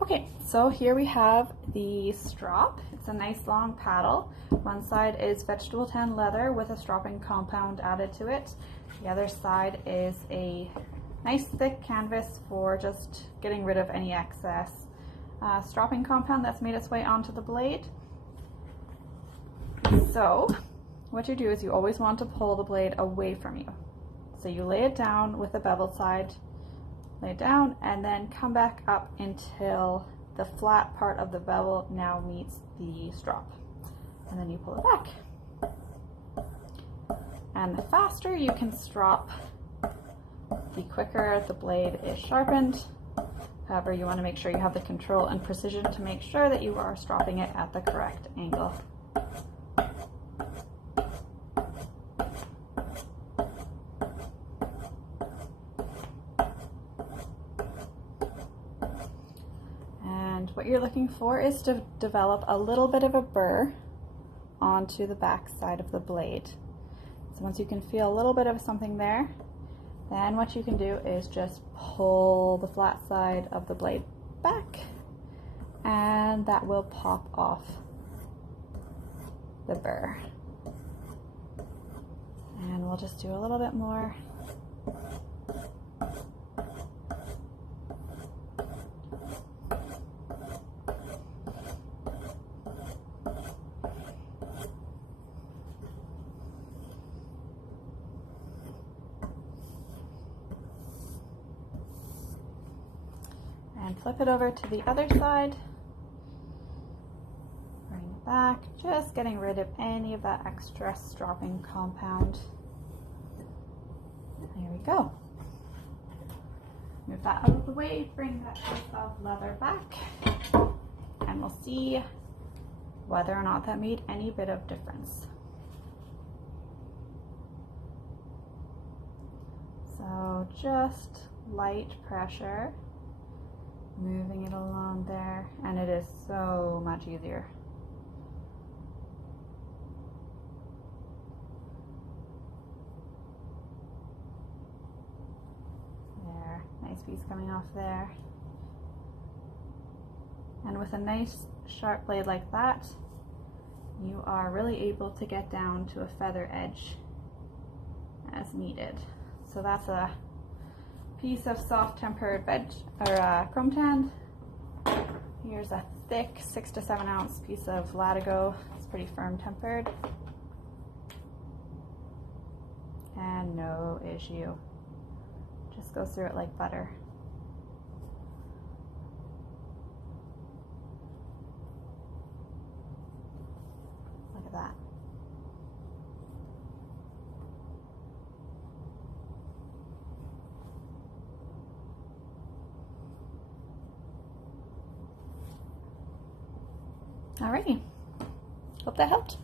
Okay, so here we have the strop. It's a nice long paddle. One side is vegetable tan leather with a stropping compound added to it. The other side is a nice thick canvas for just getting rid of any excess stropping compound that's made its way onto the blade. So what you do is you always want to pull the blade away from you. So you lay it down with the beveled side, lay it down, and then come back up until the flat part of the bevel now meets the strop. And then you pull it back. And the faster you can strop, the quicker the blade is sharpened. However, you want to make sure you have the control and precision to make sure that you are stropping it at the correct angle. What you're looking for is to develop a little bit of a burr onto the back side of the blade. So once you can feel a little bit of something there, then what you can do is just pull the flat side of the blade back, and that will pop off the burr. And we'll just do a little bit more. And flip it over to the other side, bring it back, just getting rid of any of that extra stropping compound. There we go. Move that out of the way, bring that piece of leather back, and we'll see whether or not that made any bit of difference. So just light pressure, moving it along there, and it is so much easier. There, nice piece coming off there. And with a nice sharp blade like that, you are really able to get down to a feather edge as needed. So that's a piece of soft tempered chrome tanned. Here's a thick 6 to 7 ounce piece of latigo. It's pretty firm tempered. And no issue. Just goes through it like butter. Look at that. Alrighty, hope that helped.